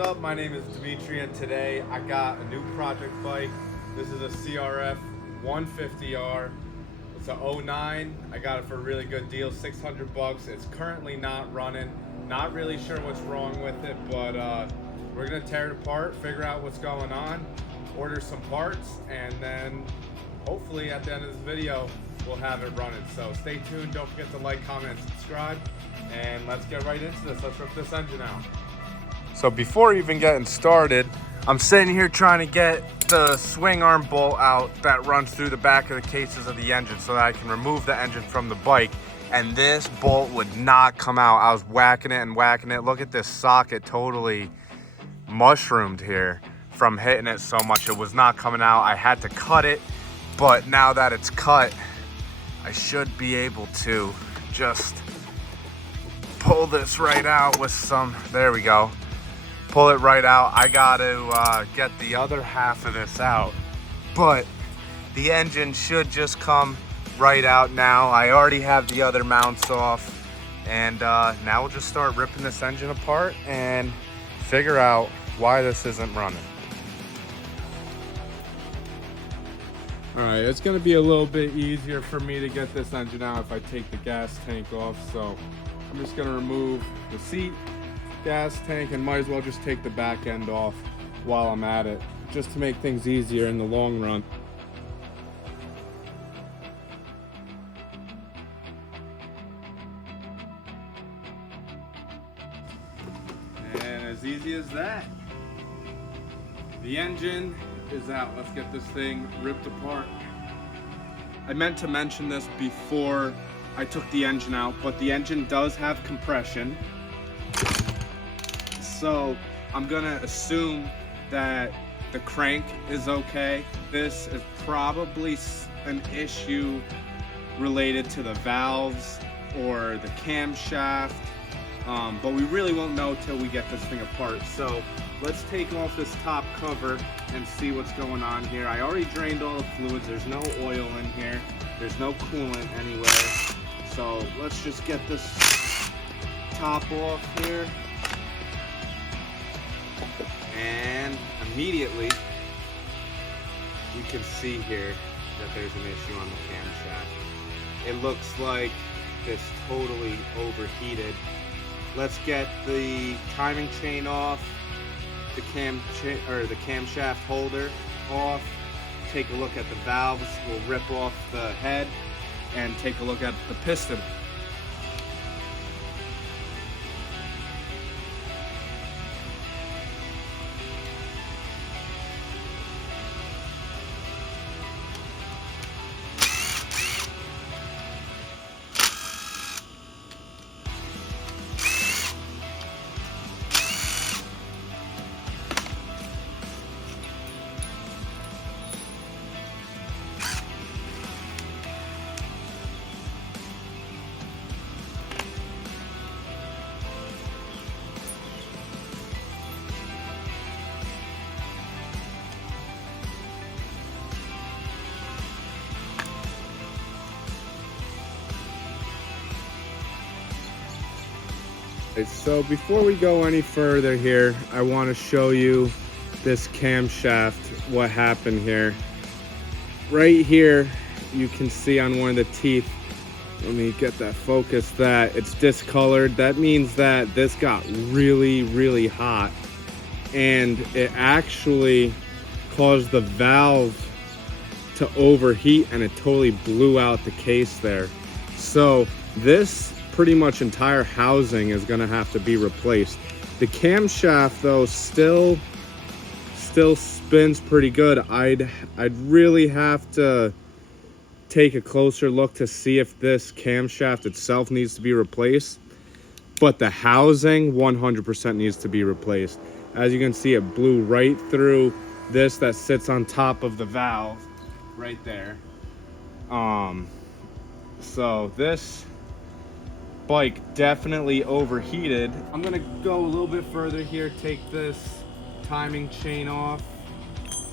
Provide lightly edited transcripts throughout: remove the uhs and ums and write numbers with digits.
up? My name is Dimitri, and today I got a new project bike. This is a CRF 150R. It's a '09. I got it for a really good deal, 600 bucks. It's currently not running. Not really sure what's wrong with it, but we're gonna tear it apart, figure out what's going on, order some parts, and then hopefully at the end of this video we'll have it running. So stay tuned. Don't forget to like, comment, and subscribe. And let's get right into this. Let's rip this engine out. So before even getting started, I'm sitting here trying to get the swing arm bolt out that runs through the back of the cases of the engine so that I can remove the engine from the bike. And this bolt would not come out. I was whacking it and whacking it. Look at this socket, totally mushroomed here from hitting it so much. It was not coming out. I had to cut it, but now that it's cut, I should be able to just pull this right out with some, there we go. Pull it right out. I got to get the other half of this out, but the engine should just come right out now. I already have the other mounts off, and now we'll just start ripping this engine apart and figure out why this isn't running. All right, it's gonna be a little bit easier for me to get this engine out if I take the gas tank off. So I'm just gonna remove the seat, gas tank, and might as well just take the back end off while I'm at it, just to make things easier in the long run. And as easy as that, the engine is out. Let's get this thing ripped apart. I meant to mention this before I took the engine out, but the engine does have compression. So I'm gonna assume that the crank is okay. This is probably an issue related to the valves or the camshaft, but we really won't know till we get this thing apart. So let's take off this top cover and see what's going on here. I already drained all the fluids. There's no oil in here. There's no coolant anywhere. So let's just get this top off here. And immediately you can see here that there's an issue on the camshaft. It looks like this totally overheated. Let's get the timing chain off, the camshaft holder off, take a look at the valves. We'll rip off the head and take a look at the piston. So before we go any further here, I want to show you this camshaft, what happened here. Right here, you can see on one of the teeth, let me get that focus, that it's discolored. That means that this got really, really hot, and it actually caused the valve to overheat, and it totally blew out the case there. So this pretty much entire housing is going to have to be replaced. The camshaft though still spins pretty good. I'd really have to take a closer look to see if this camshaft itself needs to be replaced, but the housing 100% needs to be replaced. As you can see, it blew right through this that sits on top of the valve right there. So this bike definitely overheated. I'm gonna go a little bit further here, take this timing chain off,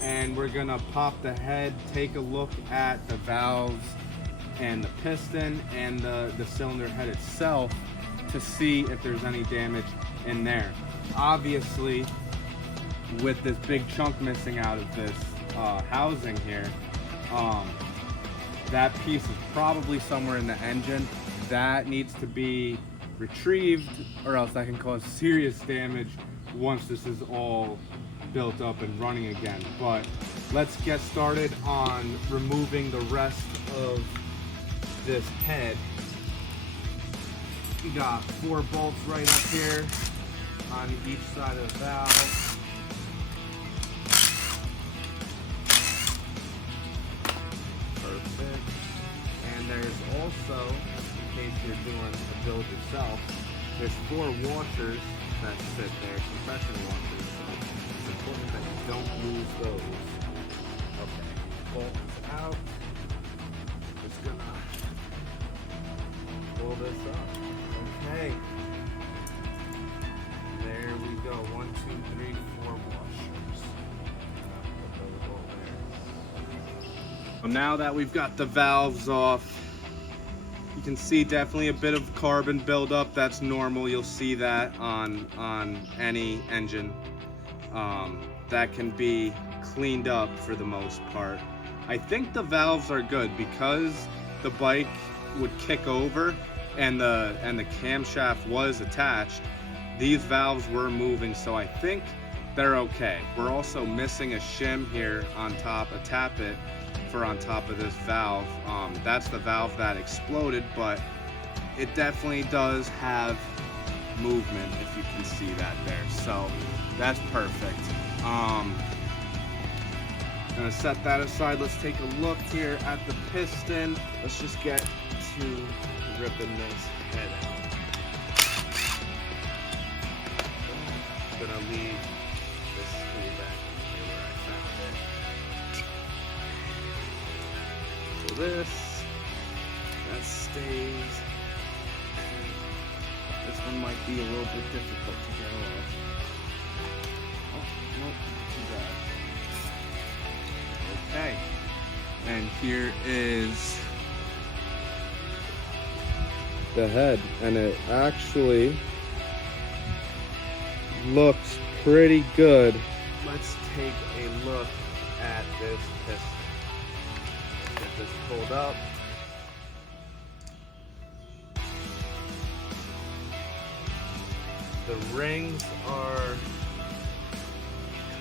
and we're gonna pop the head, take a look at the valves and the piston and the cylinder head itself to see if there's any damage in there. Obviously, with this big chunk missing out of this housing here. That piece is probably somewhere in the engine. That needs to be retrieved, or else that can cause serious damage once this is all built up and running again. But let's get started on removing the rest of this head. We got 4 bolts right up here on each side of the valve. Perfect. And there's also, in case you're doing a build yourself, there's 4 washers that sit there, compression washers. It's important that you don't lose those. Okay, bolt is out. Just gonna pull this up. Okay. There we go. 1, 2, 3, 4 washers. So now that we've got the valves off, you can see definitely a bit of carbon buildup. That's normal. You'll see that on any engine. That can be cleaned up for the most part. I think the valves are good because the bike would kick over and the camshaft was attached. These valves were moving, so I think they're okay. We're also missing a shim here on top, a tappet for on top of this valve. That's the valve that exploded, but it definitely does have movement, if you can see that there. So that's perfect. Gonna set that aside. Let's take a look here at the piston. Let's just get to ripping this head out. I'm gonna leave this screw back here where I found it. So this, that stays. This one might be a little bit difficult to get off. Oh, nope, not too bad. Okay, and here is the head, and it actually looks pretty good. Let's take a look at this piston. Let's get this pulled up. The rings are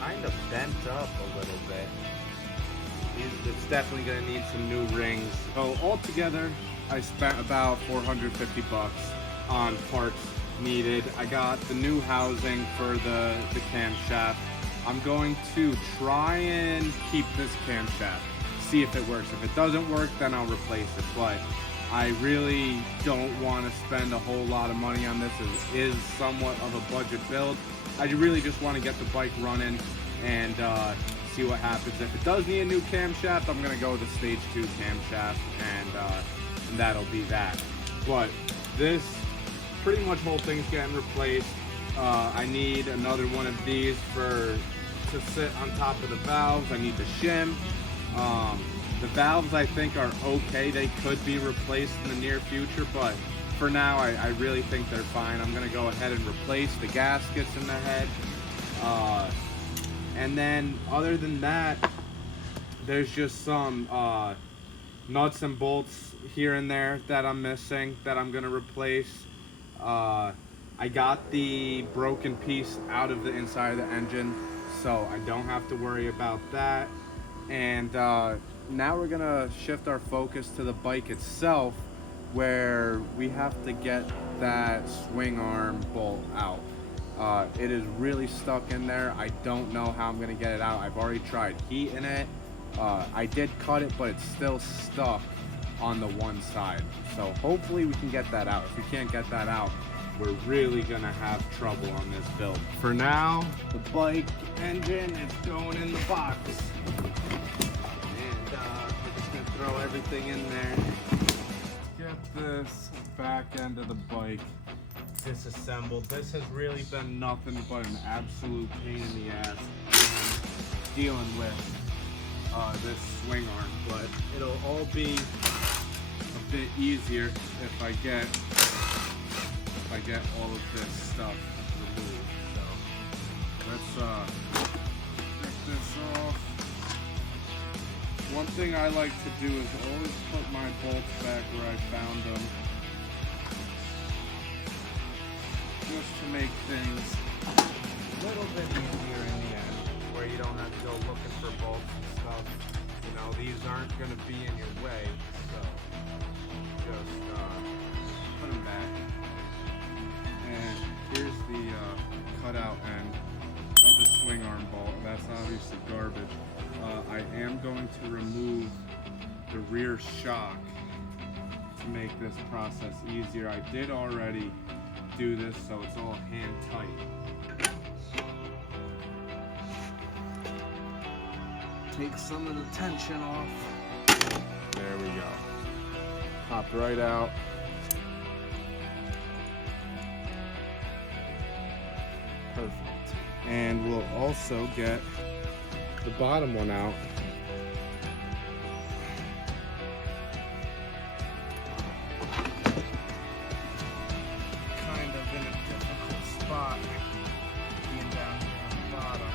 kind of bent up a little bit. It's definitely going to need some new rings. So altogether, I spent about 450 bucks on parts needed. I got the new housing for the camshaft. I'm going to try and keep this camshaft, see if it works. If it doesn't work, then I'll replace it. But I really don't want to spend a whole lot of money on this. It is somewhat of a budget build. I really just want to get the bike running and see what happens. If it does need a new camshaft, I'm gonna go with the stage 2 camshaft, and that'll be that. But this, pretty much whole thing's getting replaced. I need another one of these to sit on top of the valves. I need the shim. The valves I think are okay. They could be replaced in the near future, but for now I really think they're fine. I'm gonna go ahead and replace the gaskets in the head. And then other than that, there's just some nuts and bolts here and there that I'm missing that I'm gonna replace. I got the broken piece out of the inside of the engine, so I don't have to worry about that. And now we're gonna shift our focus to the bike itself, where we have to get that swing arm bolt out. It is really stuck in there. I don't know how I'm gonna get it out. I've already tried heating it. I did cut it, but it's still stuck on the one side. So hopefully we can get that out. If we can't get that out, we're really gonna have trouble on this build. For now, the bike engine is going in the box. And we're just gonna throw everything in there. Get this back end of the bike disassembled. This has really been nothing but an absolute pain in the ass dealing with this swing arm, but it'll all be a bit easier if I get all of this stuff removed. So let's One thing I like to do is always put my bolts back where I found them, just to make things a little bit easier in the end, where you don't have to go looking for bolts and stuff. You know, these aren't going to be in your way, so just put them back. And here's the cutout end of the swing arm bolt. That's obviously garbage. I am going to remove the rear shock to make this process easier. I did already do this, so it's all hand tight. Take some of the tension off. There we go. Popped right out. Perfect. And we'll also get the bottom one out. Kind of in a difficult spot, being down here on the bottom.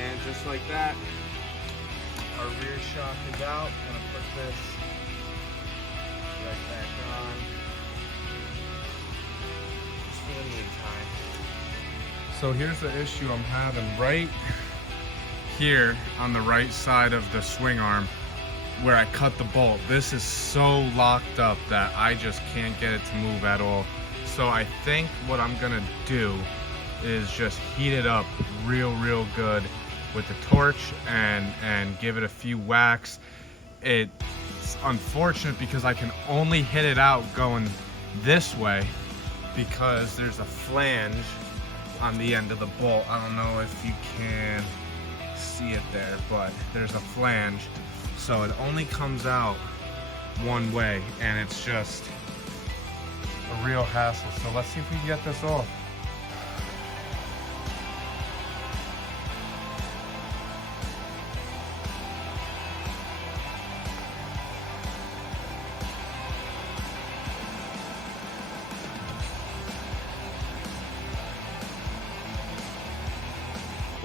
And just like that, our rear shock is out. Gonna put this right back on, just for the meantime. So here's the issue I'm having right here on the right side of the swing arm where I cut the bolt. This is so locked up that I just can't get it to move at all. So I think what I'm gonna do is just heat it up real good with the torch and give it a few whacks. It's unfortunate because I can only hit it out going this way because there's a flange on the end of the bolt. I don't know if you can see it there, but there's a flange, so it only comes out one way, and it's just a real hassle. So let's see if we can get this off.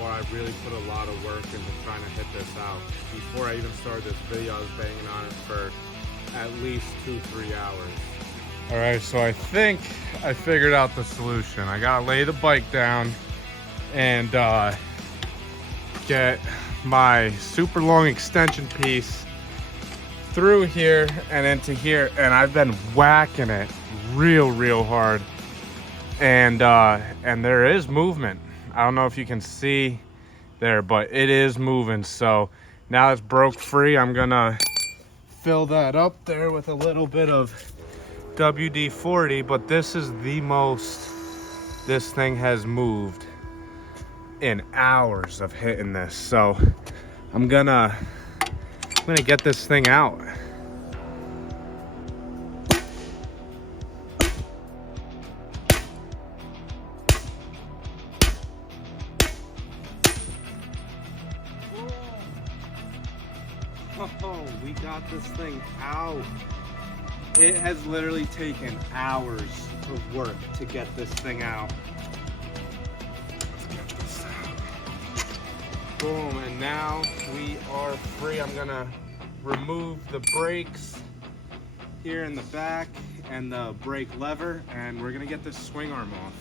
I really put a lot of work into trying to hit this out. Before I even started this video, I was banging on it for at least 2-3 hours. All right, so I think I figured out the solution. I gotta lay the bike down and get my super long extension piece through here and into here, and I've been whacking it real hard, and there is movement. I don't know if you can see there, but it is moving. So now it's broke free. I'm gonna fill that up there with a little bit of WD-40, but this is the most this thing has moved in hours of hitting this. So I'm gonna get this thing out. Oh, we got this thing out. It has literally taken hours of work to get this thing out. Let's get this out. Boom, and now we are free. I'm gonna remove the brakes here in the back and the brake lever, and we're gonna get this swing arm off.